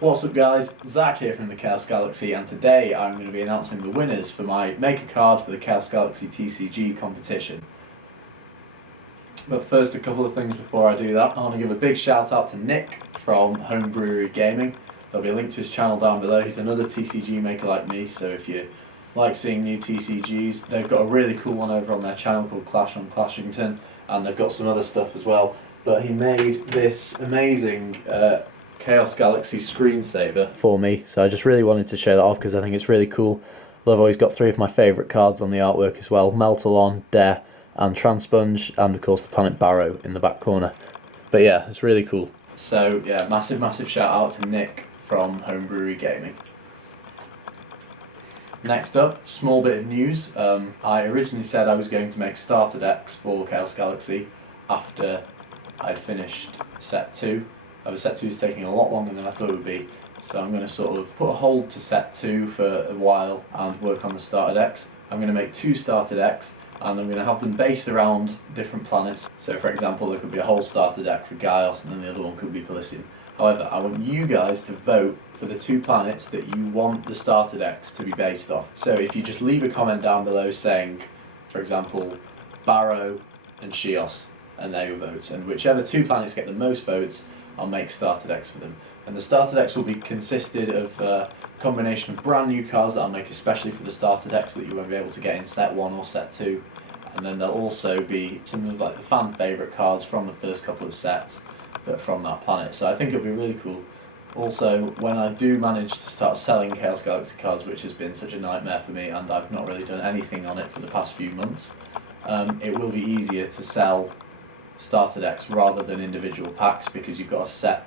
What's up guys, Zach here from the Chaos Galaxy, and today I'm going to be announcing the winners for my Make a Card for the Chaos Galaxy TCG competition. But first, a couple of things before I do that. I want to give a big shout out to Nick from Home Brewery Gaming. There'll be a link to his channel down below. He's another TCG maker like me, so if you like seeing new TCGs, they've got a really cool one over on their channel called Clash on Clashington, and they've got some other stuff as well. But he made this amazing Chaos Galaxy screensaver for me, so I just really wanted to show that off because I think it's really cool. Well, I've always got three of my favourite cards on the artwork as well: Meltalon, Dare and Transponge, and of course the planet Barrow in the back corner. But yeah, it's really cool. So yeah, massive shout out to Nick from Home Brewery Gaming. Next up, small bit of news. I originally said I was going to make starter decks for Chaos Galaxy after I'd finished set 2. Set 2 is taking a lot longer than I thought it would be, so I'm going to sort of put a hold to set 2 for a while and work on the starter decks. I'm going to make 2 starter decks, and I'm going to have them based around different planets. So for example, there could be a whole starter deck for Gaios, and then the other one could be Pelisium. However, I want you guys to vote for the 2 planets that you want the starter decks to be based off. So if you just leave a comment down below saying, for example, Barrow and Chios, and they're your votes, and whichever 2 planets get the most votes, I'll make starter decks for them. And the starter decks will be consisted of a combination of brand new cards that I'll make especially for the starter decks that you won't be able to get in set 1 or set 2. And then there'll also be some of like the fan favourite cards from the first couple of sets that are from that planet. So I think it'll be really cool. Also, when I do manage to start selling Chaos Galaxy cards, which has been such a nightmare for me and I've not really done anything on it for the past few months, it will be easier to sell starter decks rather than individual packs, because you've got a set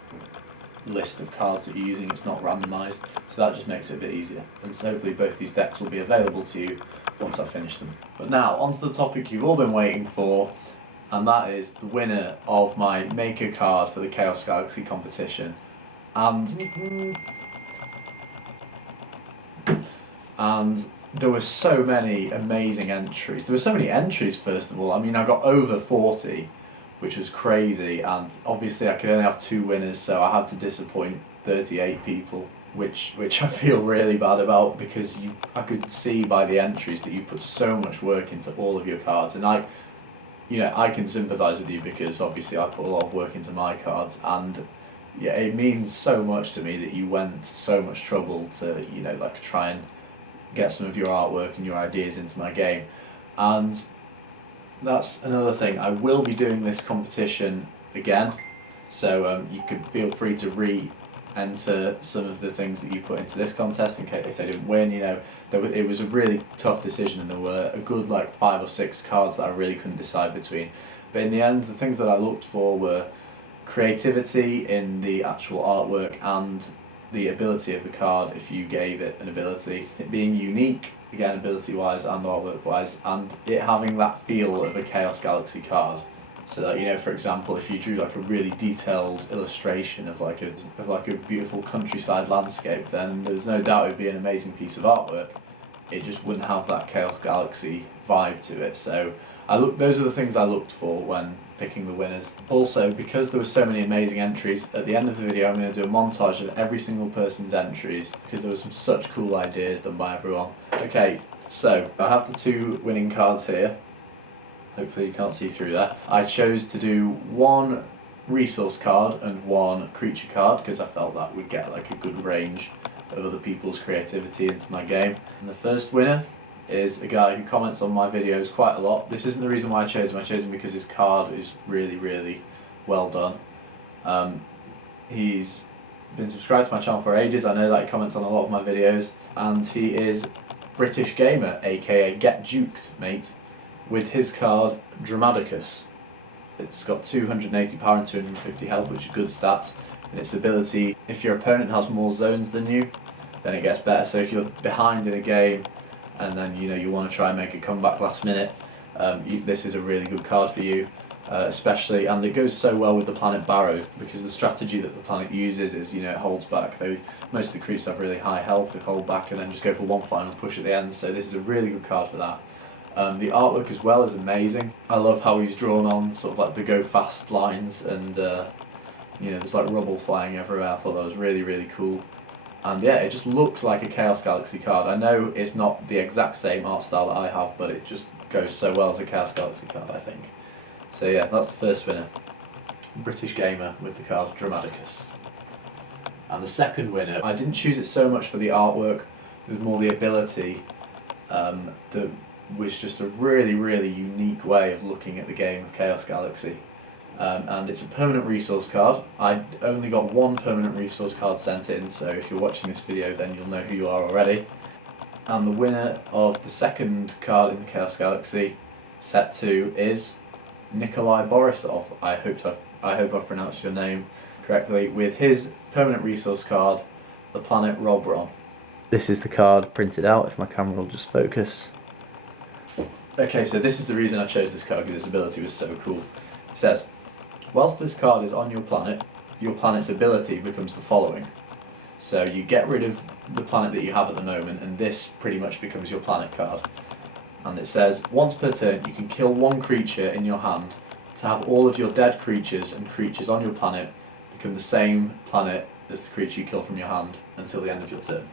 list of cards that you're using, it's not randomised, so that just makes it a bit easier. And so hopefully both these decks will be available to you once I finish them. But now, on to the topic you've all been waiting for, and that is the winner of my Maker card for the Chaos Galaxy competition. And there were so many amazing entries. There were so many entries, first of all. I mean, I got over 40, which was crazy, and obviously I could only have 2 winners, so I had to disappoint 38 people, which I feel really bad about, because I could see by the entries that you put so much work into all of your cards, and I can sympathise with you, because obviously I put a lot of work into my cards, and yeah, it means so much to me that you went to so much trouble to try and get some of your artwork and your ideas into my game. And that's another thing. I will be doing this competition again, so you could feel free to re-enter some of the things that you put into this contest in case if they didn't win. It was a really tough decision, and there were a good 5 or 6 cards that I really couldn't decide between. But in the end, the things that I looked for were creativity in the actual artwork and the ability of the card if you gave it an ability, it being unique, again ability wise and artwork wise, and it having that feel of a Chaos Galaxy card. So that, for example, if you drew a really detailed illustration of a beautiful countryside landscape, then there's no doubt it would be an amazing piece of artwork. It just wouldn't have that Chaos Galaxy vibe to it. So those are the things I looked for when picking the winners. Also, because there were so many amazing entries, at the end of the video I'm going to do a montage of every single person's entries, because there were some such cool ideas done by everyone. Okay, so I have the 2 winning cards here. Hopefully you can't see through that. I chose to do 1 resource card and 1 creature card, because I felt that would get a good range of other people's creativity into my game. And the first winner is a guy who comments on my videos quite a lot. This isn't the reason why I chose him. I chose him because his card is really well done. He's been subscribed to my channel for ages. I know that he comments on a lot of my videos, and he is British Gamer, aka Get Duked Mate, with his card Dramaticus. It's got 280 power and 250 health, which are good stats. And its ability, if your opponent has more zones than you, then it gets better. So if you're behind in a game and then you want to try and make a comeback last minute, this is a really good card for you, especially, and it goes so well with the planet Barrow, because the strategy that the planet uses is it holds back. Most of the creatures have really high health, they hold back and then just go for one final push at the end, so this is a really good card for that. The artwork as well is amazing. I love how he's drawn on sort of the go fast lines, and You know, there's like rubble flying everywhere. I thought that was really, really cool. And yeah, it just looks like a Chaos Galaxy card. I know it's not the exact same art style that I have, but it just goes so well as a Chaos Galaxy card, I think. So yeah, that's the first winner. British Gamer with the card Dramaticus. And the second winner, I didn't choose it so much for the artwork, it was more the ability that was just a really, really unique way of looking at the game of Chaos Galaxy. And it's a permanent resource card. I only got one permanent resource card sent in, so if you're watching this video then you'll know who you are already. And the winner of the second card in the Chaos Galaxy set 2 is Nikolai Borisov. I hope I've pronounced your name correctly, with his permanent resource card, the planet Robron. This is the card printed out, if my camera will just focus. Okay, so this is the reason I chose this card, because its ability was so cool. It says, whilst this card is on your planet's ability becomes the following. So you get rid of the planet that you have at the moment, and this pretty much becomes your planet card. And it says, once per turn you can kill one creature in your hand to have all of your dead creatures and creatures on your planet become the same planet as the creature you kill from your hand until the end of your turn.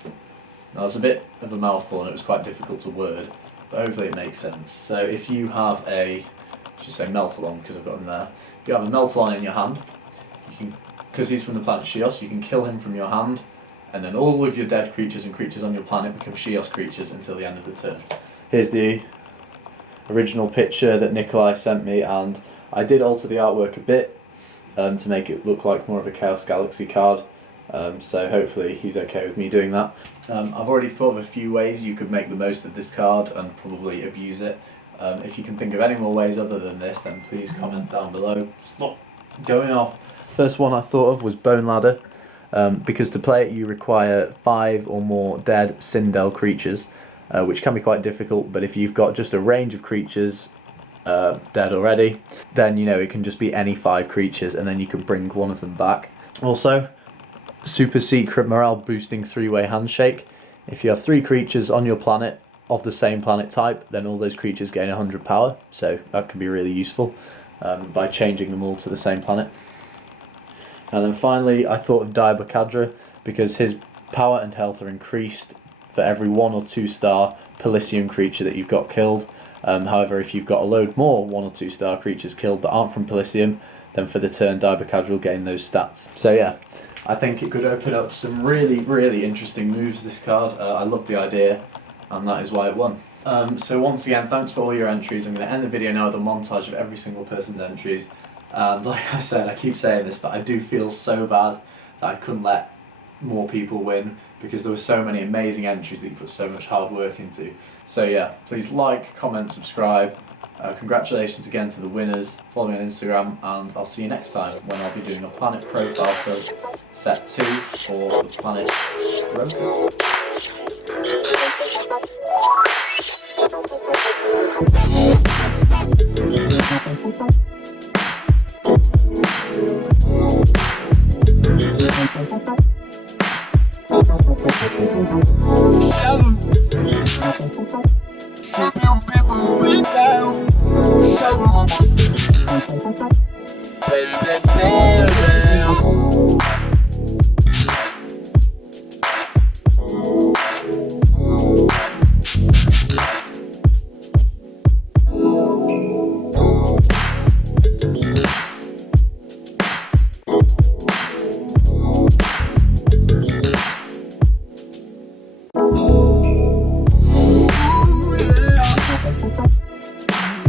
Now that's a bit of a mouthful and it was quite difficult to word, but hopefully it makes sense. So if you have a, just say Meltalon because I've got him there, if you have a Meltalon in your hand, you can, because he's from the planet Shios, you can kill him from your hand, and then all of your dead creatures and creatures on your planet become Shios creatures until the end of the turn. Here's the original picture that Nikolai sent me, and I did alter the artwork a bit to make it look like more of a Chaos Galaxy card, so hopefully he's okay with me doing that. I've already thought of a few ways you could make the most of this card and probably abuse it. If you can think of any more ways other than this, then please comment down below. Stop going off. First one I thought of was Bone Ladder, because to play it you require 5 or more dead Sindel creatures, which can be quite difficult, but if you've got just a range of creatures dead already, then you know it can just be any 5 creatures and then you can bring one of them back. Also, super secret morale boosting 3-way handshake. If you have 3 creatures on your planet of the same planet type, then all those creatures gain 100 power, so that can be really useful by changing them all to the same planet. And then finally I thought of Diabocadra, because his power and health are increased for every 1 or 2 star Pelisium creature that you've got killed. However, if you've got a load more 1 or 2 star creatures killed that aren't from Pelisium, then for the turn Diabocadra will gain those stats. So yeah, I think it could open up some really, really interesting moves, this card. I love the idea, and that is why it won. So once again, thanks for all your entries. I'm going to end the video now with a montage of every single person's entries. And like I said, I keep saying this, but I do feel so bad that I couldn't let more people win, because there were so many amazing entries that you put so much hard work into. So yeah, please like, comment, subscribe. Congratulations again to the winners. Follow me on Instagram, and I'll see you next time when I'll be doing a planet profile for set 2 for the planet Roku.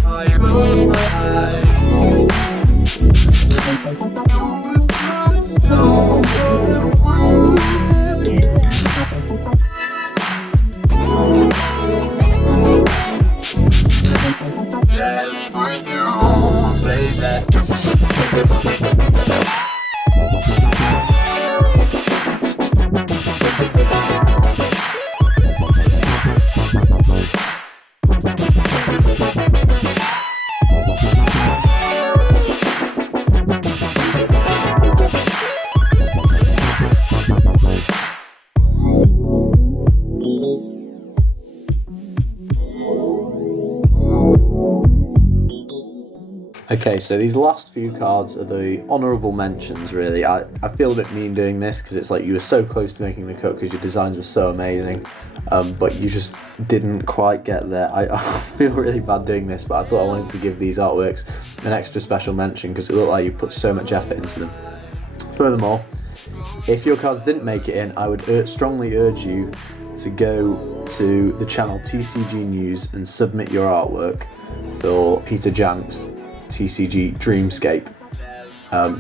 I close my eyes. Okay, so these last few cards are the honourable mentions, really. I feel a bit mean doing this because it's like you were so close to making the cut because your designs were so amazing, but you just didn't quite get there. I feel really bad doing this, but I thought I wanted to give these artworks an extra special mention because it looked like you put so much effort into them. Furthermore, if your cards didn't make it in, I would strongly urge you to go to the channel TCG News and submit your artwork for Peter Jank's TCG Dreamscape.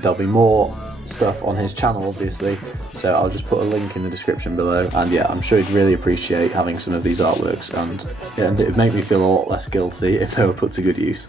There'll be more stuff on his channel, obviously, so I'll just put a link in the description below. And yeah, I'm sure he'd really appreciate having some of these artworks, and it'd make me feel a lot less guilty if they were put to good use.